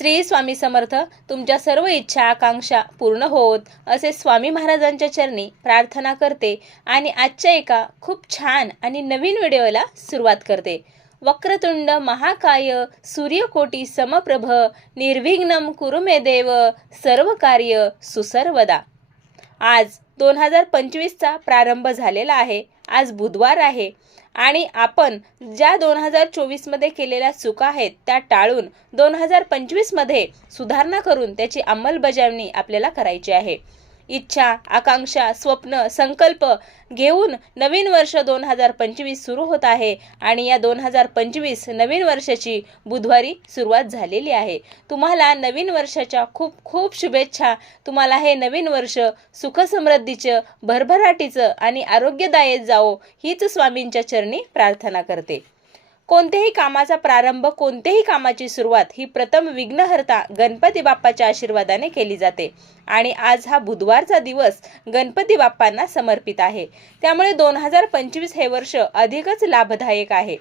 श्री स्वामी समर्थ. तुमच्या सर्व इच्छा आकांक्षा पूर्ण होत असे स्वामी महाराजांच्या चरणी प्रार्थना करते आणि आजच्या एका खूप छान आणि नवीन व्हिडिओला सुरुवात करते. वक्रतुंड महाकाय सूर्यकोटी समप्रभ निर्विघ्नं कुरु मे देव सर्व कार्य सुसर्वदा. आज 2025चा प्रारंभ झालेला आहे. आज बुधवार आहे आणि आपण ज्या 2024मध्ये केलेल्या चुका आहेत त्या टाळून 2025मध्ये सुधारणा करून त्याची अंमलबजावणी आपल्याला करायची आहे. इच्छा आकांक्षा स्वप्न संकल्प घेऊन नवीन वर्ष 2025 सुरू होत आहे आणि या 2025 नवीन वर्षाची बुधवारी सुरुवात झालेली आहे. तुम्हाला नवीन वर्षाच्या खूप खूप शुभेच्छा. तुम्हाला हे नवीन वर्ष सुख समृद्धीचं भरभराटीचं आणि आरोग्यदायक जावो हीच स्वामींच्या चरणी प्रार्थना करते. कोणत्याही कामाचा प्रारंभ कोणत्याही कामाची सुरुवात ही प्रथम विघ्नहर्ता गणपती बाप्पाच्या आशीर्वादाने केली जाते आणि आज हा बुधवारचा दिवस गणपती बाप्पांना समर्पित आहे. त्यामुळे 2025 हे वर्ष अधिकच लाभदायक आहे,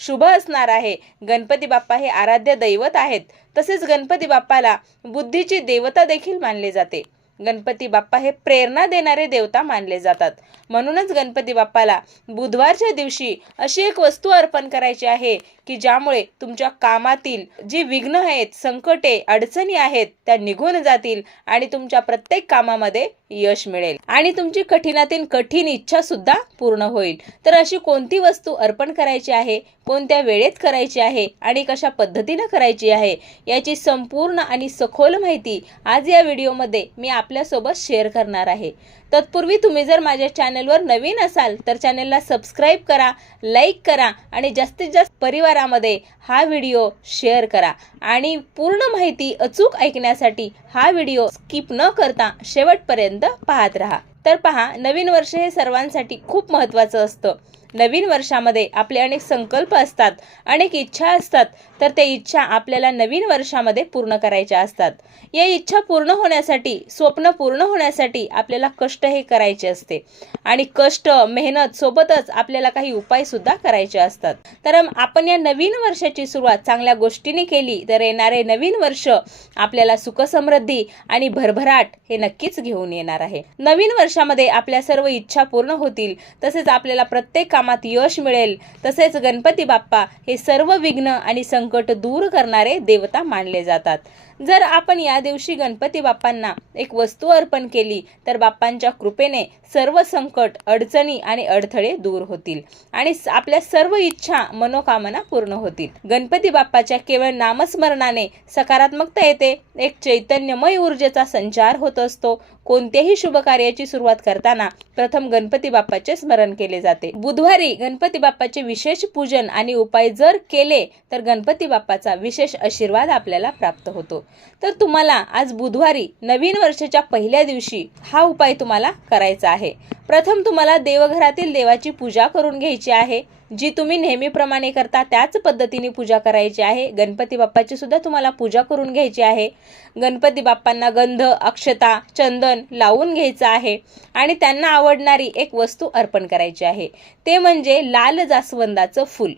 शुभ असणार आहे. गणपती बाप्पा हे आराध्य दैवत आहेत. तसेच गणपती बाप्पाला बुद्धीची देवता देखील मानले जाते. गणपती बाप्पा हे प्रेरणा देणारे देवता मानले जातात. म्हणूनच गणपती बाप्पाला बुधवारच्या दिवशी अशी एक वस्तू अर्पण करायची आहे की ज्यामुळे तुमच्या कामातील जी विघ्न आहेत, संकटे, अडचणी आहेत त्या निघून जातील आणि तुमच्या प्रत्येक कामामध्ये यश मिळेल आणि तुमची कठीणातील कठीण इच्छा सुद्धा पूर्ण होईल. तर अशी कोणती वस्तू अर्पण करायची आहे, कोणत्या वेळेत करायची आहे आणि कशा पद्धतीने करायची आहे याची संपूर्ण आणि सखोल माहिती आज या व्हिडिओमध्ये मी आपल्यासोबत शेअर करणार आहे. तत्पूर्वी तुम्ही जर माझ्या चॅनलवर नवीन असाल तर चॅनलला सबस्क्राईब करा, लाईक करा आणि जास्तीत जास्त परिवारामध्ये हा व्हिडिओ शेअर करा आणि पूर्ण माहिती अचूक ऐकण्यासाठी हा व्हिडिओ स्किप न करता शेवटपर्यंत पाहत राहा. तर पहा, नवीन वर्ष हे सर्वांसाठी खूप महत्त्वाचं असतं. नवीन वर्षामध्ये आपले अनेक संकल्प असतात, अनेक इच्छा असतात. तर त्या इच्छा आपल्याला नवीन वर्षामध्ये पूर्ण करायच्या असतात. या इच्छा पूर्ण होण्यासाठी, स्वप्न पूर्ण होण्यासाठी आपल्याला कष्ट हे करायचे असते आणि कष्ट मेहनत सोबतच आपल्याला काही उपाय सुद्धा करायचे असतात. तर आपण या नवीन वर्षाची सुरुवात चांगल्या गोष्टीने केली तर येणारे नवीन वर्ष आपल्याला सुख समृद्धी आणि भरभराट हे नक्कीच घेऊन येणार आहे. नवीन वर्षामध्ये आपल्या सर्व इच्छा पूर्ण होतील, तसेच आपल्याला प्रत्येक कामात यश मिळेल. तसेच गणपती बाप्पा हे सर्व विघ्न आणि संकट दूर करणारे देवता मानले जातात. जर आपण या दिवशी गणपती बाप्पांना एक वस्तू अर्पण केली तर बाप्पांच्या कृपेने सर्व संकट, अडचणी आणि अडथळे दूर होतील आणि आपल्या सर्व इच्छा मनोकामना पूर्ण होतील. गणपती बाप्पाच्या केवळ नामस्मरणाने सकारात्मकता येते, एक चैतन्यमय ऊर्जेचा संचार होत असतो. कोणत्याही शुभ कार्याची सुरुवात करताना प्रथम गणपती बाप्पाचे स्मरण केले जाते. बुधवारी गणपती बाप्पाचे विशेष पूजन आणि उपाय जर केले तर गणपती बाप्पाचा विशेष आशीर्वाद आपल्याला प्राप्त होतो. तर तुम्हाला आज बुधवारी नवीन वर्षाच्या पहिल्या दिवशी हा उपाय तुम्हाला करायचा आहे. प्रथम तुम्हाला देवघरातील देवाची पूजा करून घ्यायची आहे. जी तुम्ही नेहमीप्रमाणे करता त्याच पद्धतीने पूजा करायची आहे. गणपती बाप्पाची सुद्धा तुम्हाला पूजा करून घ्यायची आहे. गणपती बाप्पांना गंध, अक्षता, चंदन लावून घ्यायचं आहे आणि त्यांना आवडणारी एक वस्तू अर्पण करायची आहे. ते म्हणजे लाल जास्वंदाचं फूल.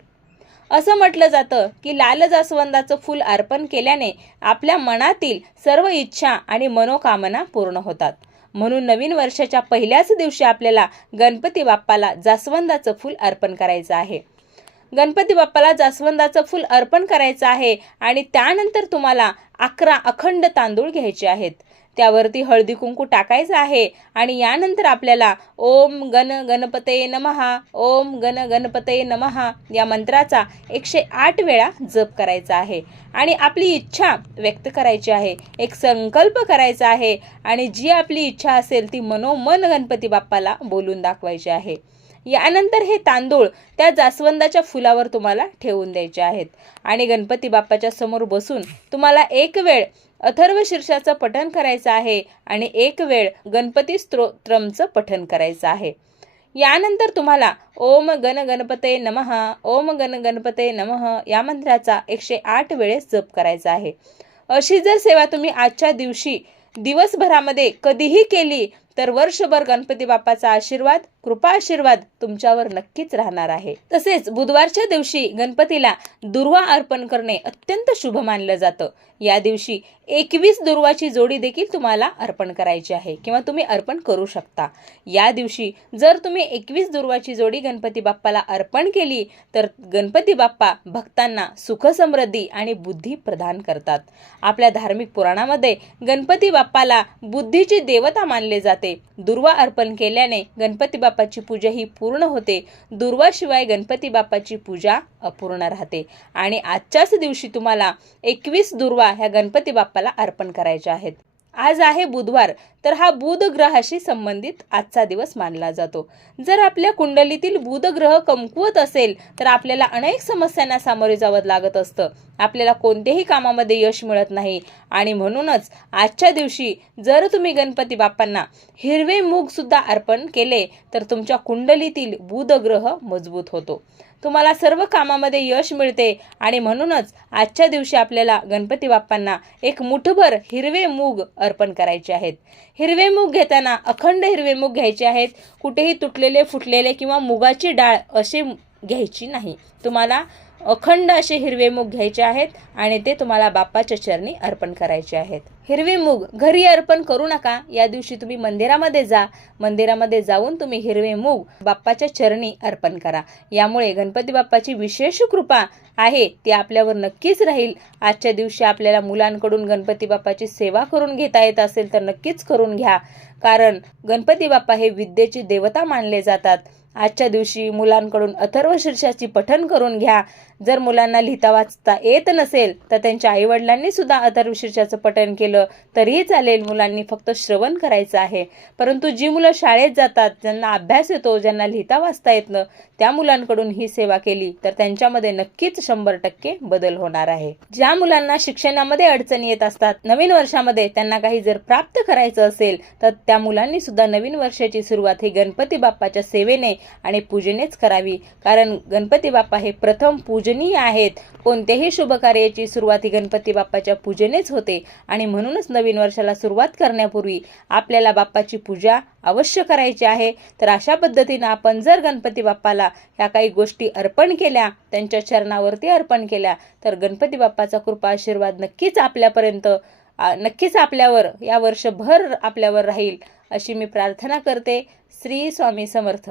असं म्हटलं जातं की लाल जास्वंदाचं फूल अर्पण केल्याने आपल्या मनातील सर्व इच्छा आणि मनोकामना पूर्ण होतात. म्हणून नवीन वर्षाच्या पहिल्याच दिवशी आपल्याला गणपती बाप्पाला जास्वंदाचं फूल अर्पण करायचं आहे. गणपती बाप्पाला जास्वंदाचं फूल अर्पण करायचं आहे आणि त्यानंतर तुम्हाला 11 अखंड तांदूळ घ्यायचे आहेत. त्यावरती हळदी कुंकू टाकायचं आहे आणि यानंतर आपल्याला ओम गण गणपतये नमः, ओम गण गणपतये नमः या मंत्राचा 108 वेळा जप करायचा आहे आणि आपली इच्छा व्यक्त करायची आहे, एक संकल्प करायचा आहे आणि जी आपली इच्छा असेल ती मनोमन गणपती बाप्पाला बोलून दाखवायची आहे. यानंतर हे तांदूळ त्या जास्वंदाच्या फुलावर तुम्हाला ठेवून द्यायचे आहेत आणि गणपती बाप्पाच्या समोर बसून तुम्हाला एक वेळ अथर्व शीर्षाचं पठण करायचं आहे आणि एक वेळ गणपती स्तोत्रमचं पठण करायचं आहे. यानंतर तुम्हाला ओम गण गणपतये नमः, ओम गण गणपतये नमः या मंत्राचा 108 वेळेस जप करायचा आहे. अशी जर सेवा तुम्ही आजच्या दिवशी दिवसभरामध्ये कधीही केली तर वर्षभर गणपती बाप्पाचा आशीर्वाद, कृपा आशीर्वाद तुमच्यावर नक्कीच राहणार आहे. तसेच बुधवारच्या दिवशी गणपतीला दुर्वा अर्पण करणे अत्यंत शुभ मानलं जातं. या दिवशी 21 दुर्वाची जोडी देखील तुम्हाला अर्पण करायची आहे किंवा तुम्ही अर्पण करू शकता. या दिवशी जर तुम्ही 21 दुर्वाची जोडी गणपती बाप्पाला अर्पण केली तर गणपती बाप्पा भक्तांना सुख समृद्धी आणि बुद्धी प्रदान करतात. आपल्या धार्मिक पुराणामध्ये गणपती बाप्पाला बुद्धीची देवता मानले जाते. दुर्वा अर्पण केल्याने गणपती बाप्पाची पूजा ही पूर्ण होते. दुर्वाशिवाय गणपती बाप्पाची पूजा अपूर्ण राहते. आणि आजच्याच दिवशी तुम्हाला 21 दुर्वा ह्या गणपती बाप्पाला अर्पण करायच्या आहेत. आज आहे बुधवार, तर हा बुध ग्रहाशी संबंधित आजचा दिवस मानला जातो. जर आपल्या कुंडलीतील बुध ग्रह कमकुवत असेल तर आपल्याला अनेक समस्यांना सामोरे जावं लागत असतं. आपल्याला कोणत्याही कामामध्ये यश मिळत नाही. आणि म्हणूनच आजच्या दिवशी जर तुम्ही गणपती बाप्पांना हिरवे मूग सुद्धा अर्पण केले तर तुमच्या कुंडलीतील बुध ग्रह मजबूत होतो. तुम्हाला सर्व कामामध्ये यश मिळते. आणि म्हणूनच आजच्या दिवशी आपल्याला गणपती बाप्पांना एक मुठभर हिरवे मूग अर्पण करायचे आहेत. हिरवे मूग घेताना अखंड हिरवे मूग घ्यायचे आहेत. कुठेही तुटलेले, फुटलेले किंवा मुगाची डाळ असे घ्यायची नाही. तुम्हाला अखंड असे हिरवे मूग घ्यायचे आहेत आणि ते तुम्हाला बाप्पाच्या चरणी अर्पण करायचे आहेत. हिरवे मूग घरी अर्पण करू नका. या दिवशी तुम्ही मंदिरामध्ये जा. मंदिरामध्ये जाऊन तुम्ही हिरवे मूग बाप्पाच्या चरणी अर्पण करा. यामुळे गणपती बाप्पाची विशेष कृपा आहे ती आपल्यावर नक्कीच राहील. आजच्या दिवशी आपल्याला मुलांकडून गणपती बाप्पाची सेवा करून घेता येत असेल तर नक्कीच करून घ्या. कारण गणपती बाप्पा हे विद्येची देवता मानले जातात. आजच्या दिवशी मुलांकडून अथर्वशीर्षाची पठण करून घ्या. जर मुलांना लिहिता वाचता येत नसेल तर त्यांच्या आईवडिलांनी सुद्धा अथर्वशीर्षाचं पठण केलं तरीही चालेल. मुलांनी फक्त श्रवण करायचं आहे. परंतु जी मुलं शाळेत जातात, ज्यांना अभ्यास येतो, ज्यांना लिहिता वाचता येत न, त्या मुलांकडून ही सेवा केली तर त्यांच्यामध्ये नक्कीच 100% बदल होणार आहे. ज्या मुलांना शिक्षणामध्ये अडचणी येत असतात, नवीन वर्षामध्ये त्यांना काही जर प्राप्त करायचं असेल तर त्या मुलांनी सुद्धा नवीन वर्षाची सुरुवात ही गणपती बाप्पाच्या सेवेने आणि पूजेनेच करावी. कारण गणपती बाप्पा हे प्रथम पूजनीय आहेत. कोणत्याही शुभ कार्याची सुरुवात ही गणपती बाप्पाच्या पूजेनेच होते. आणि म्हणूनच नवीन वर्षाला सुरुवात करण्यापूर्वी आपल्याला बाप्पाची पूजा अवश्य करायची आहे. तर अशा पद्धतीने आपण जर गणपती बाप्पाला ह्या काही गोष्टी अर्पण केल्या, त्यांच्या चरणावरती अर्पण केल्या तर गणपती बाप्पाचा कृपा आशीर्वाद नक्कीच आपल्यावर या वर्षभर आपल्यावर राहील अशी मी प्रार्थना करते. श्री स्वामी समर्थ.